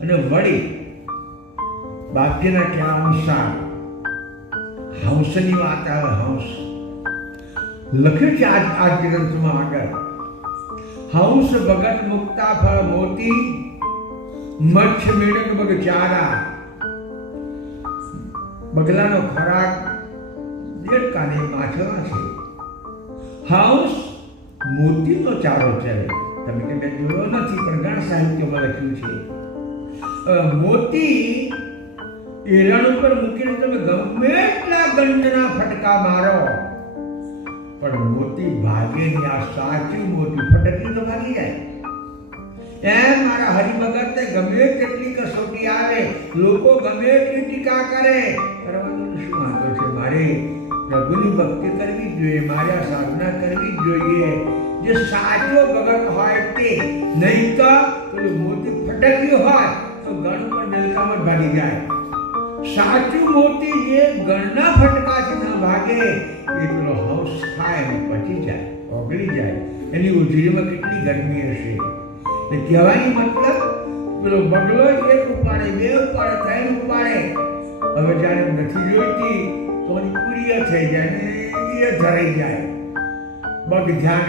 અને વળી બાપ્યના કહેવા અનુસાર હંસની વાત આવે. હંસ લખ્યું છે આ ગ્રંથમાં આગળ, હંસ ભગત મુક્તા ફળ મોતી, મચ્છ મેળક બગ ચારા. બગલાનો ખોરાક દેડકાને માછલા છે, હંસ મોતીનો ચારો ચરે. તમે કે મેં જોયો નથી, પણ ઘણા સાહિત્યમાં લખ્યું છે. મોતી એરણ ઉપર મૂકીને તમે ગમે એટલા ગંડના ફટકા મારો, પણ મોતી ભાગે નહીં. આ સાચું મોતી ફટકી તો ભાગી જાય. એમ મારા હરિભગતે ગમે તેટલી કસોટી આવે, લોકો ગમે એટલી ટીકા કરે, કરવાનું શું વાંધો છે? મારે પ્રભુની ભક્તિ કરવી જોઈએ, મારે આ સાધના કરવી જોઈએ. જે સાચો ભગત હોય તે, નહીં તો પેલું મોતી ફટક્યું હોય તો ગણ પર નલકામાં ભાગી જાય. સાચું મોતી જે ગણના ફટકાથી ન ભાગે એ પેલો હંસ થાય અને પચી જાય, ઓગળી જાય. એની ઉજળીમાં કેટલી ગરમી હશે. એ કહેવાની મતલબ પેલો બગલો એક ઉપાડે, બે ઉપાડે, ત્રણ ઉપાડે, હવે જ્યારે નથી જોઈતી તો પૂરી થઈ જાય ને એ ધરાઈ જાય. બગ ધ્યાન